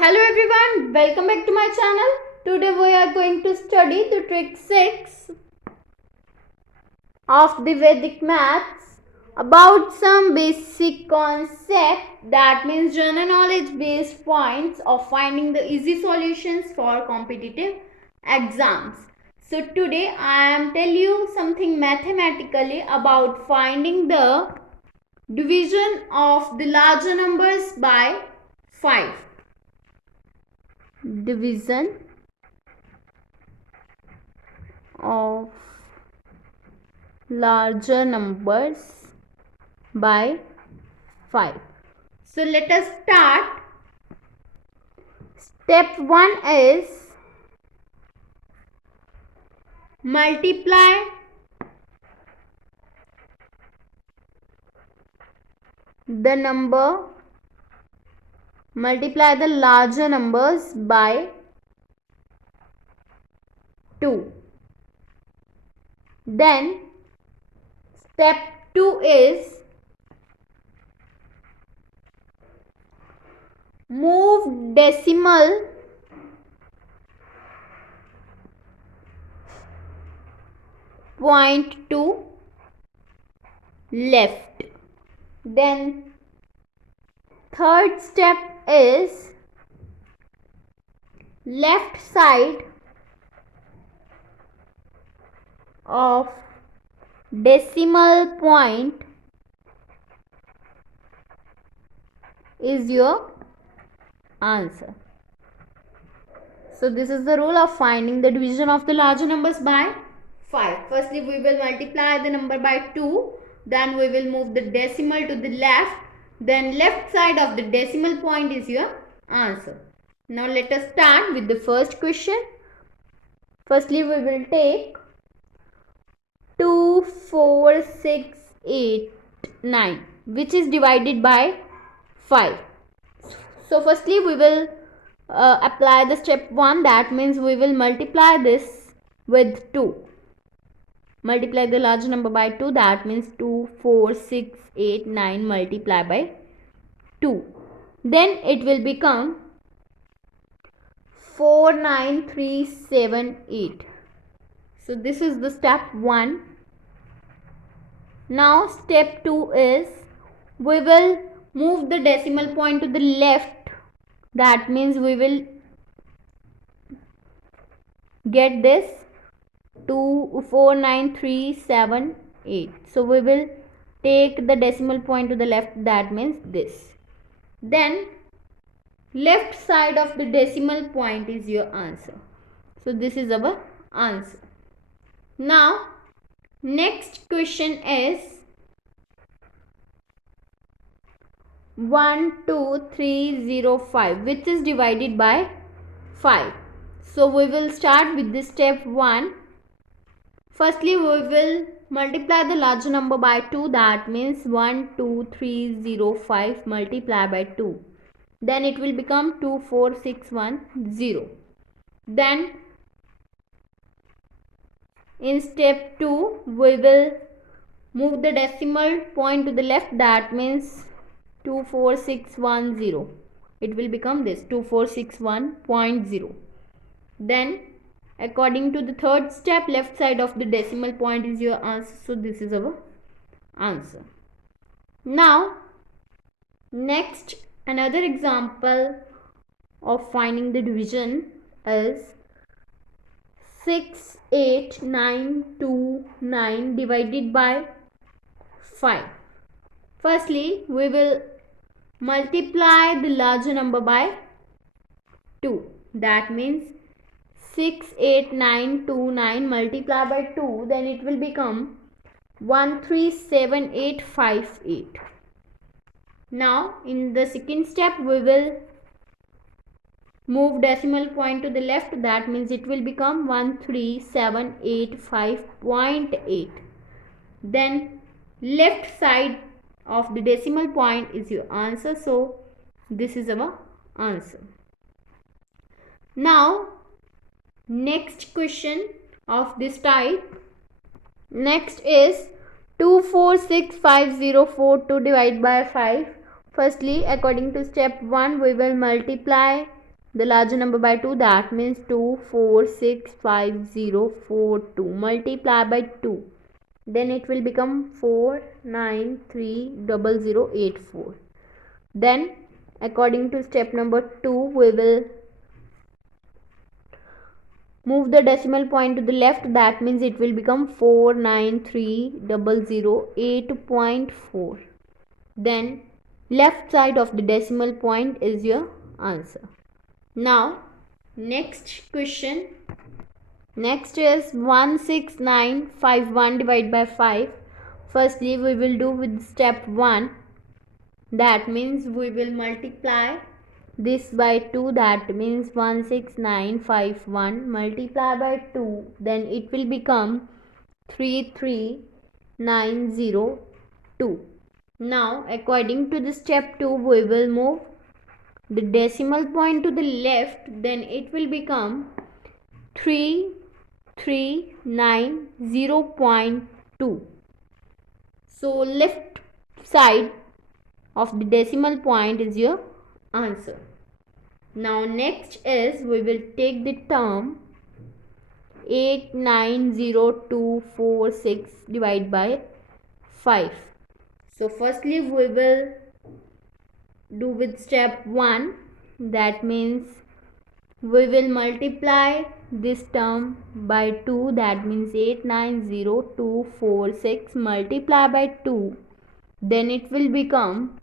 Hello everyone, welcome back to my channel. Today we are going to study the trick 6 of the Vedic maths about some basic concept, that means general knowledge based points of finding the easy solutions for competitive exams. So today I am telling you something mathematically about finding the division of the larger numbers by 5. Division of larger numbers by 5. So let us start. Step 1 is multiply the larger numbers by 2. Then step 2 is move decimal point to left. Then third step is left side of decimal point is your answer. So this is the rule of finding the division of the larger numbers by 5. Firstly, we will multiply the number by 2. Then we will move the decimal to the left. Then left side of the decimal point is your answer. Now let us start with the first question. Firstly, we will take 2, 4, 6, 8, 9, which is divided by 5. So firstly we will apply the step 1, that means we will multiply this with 2. Multiply the large number by 2, that means 2, 4, 6, 8, 9 multiply by 2. Then it will become 4, 9, 3, 7, 8. So this is the step 1. Now step 2 is we will move the decimal point to the left. That means we will get this 2, 4, 9, 3, 7, 8. So we will take the decimal point to the left, that means this. Then left side of the decimal point is your answer. So this is our answer. Now next question is 1, 2, 3, 0, 5, which is divided by 5. So we will start with this step 1. Firstly we will multiply the larger number by 2, that means 1, 2, 3, 0, 5 multiply by 2. Then it will become 2, 4, 6, 1, 0. Then in step 2 we will move the decimal point to the left, that means 24610. It will become this 2461.0. Then according to the third step, left side of the decimal point is your answer. So this is our answer. Now next, another example of finding the division is 6, 8, 9, 2, 9 divided by 5. Firstly we will multiply the larger number by 2, that means 6, 8, 9, 2, 9 multiply by 2, then it will become 137858. Now in the second step we will move decimal point to the left, that means it will become 13785.8. Then left side of the decimal point is your answer. So this is our answer. Now next question of this type. Next is 246504 to divide by 5. Firstly, according to step 1, we will multiply the larger number by 2, that means 2465042. Multiply by 2, then it will become 4930084. Then according to step number 2, we will move the decimal point to the left, that means it will become 4930008.4. Then left side of the decimal point is your answer. Now next question. Next is 16951 divided by 5. Firstly we will do with step 1, that means we will multiply this by 2, that means 16951 multiply by 2, then it will become 33902. Now according to the step 2, we will move the decimal point to the left, then it will become 3390.2. so left side of the decimal point is your answer. Now next is we will take the term 890246 divided by 5. So firstly we will do with step 1, that means we will multiply this term by 2, that means 890246 multiply by 2, then it will become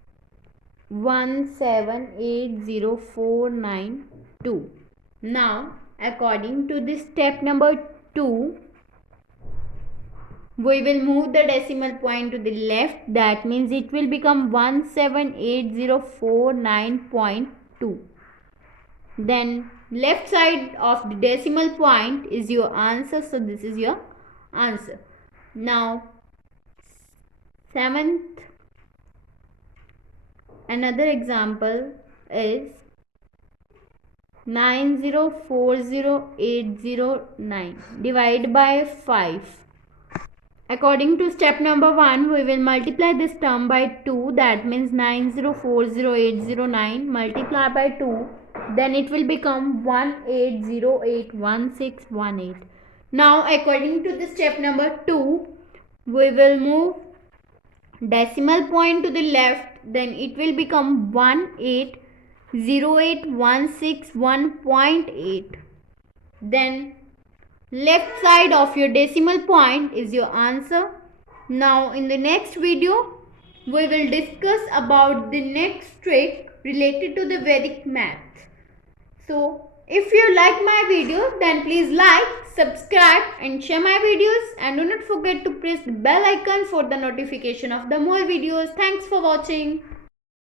1780492. Now according to this step number 2, we will move the decimal point to the left, that means it will become 17804.9.2. then left side of the decimal point is your answer, so this is your answer. Now seventh, another example is 9040809 divided by 5. According to step number 1, we will multiply this term by 2, that means 9040809 multiply by 2, then it will become 18081618. Now according to the step number 2, we will move decimal point to the left, then it will become 180816.8. then left side of your decimal point is your answer. Now in the next video we will discuss about the next trick related to the Vedic math. So if you like my video, then please like, subscribe and share my videos, and do not forget to press the bell icon for the notification of the more videos. Thanks for watching.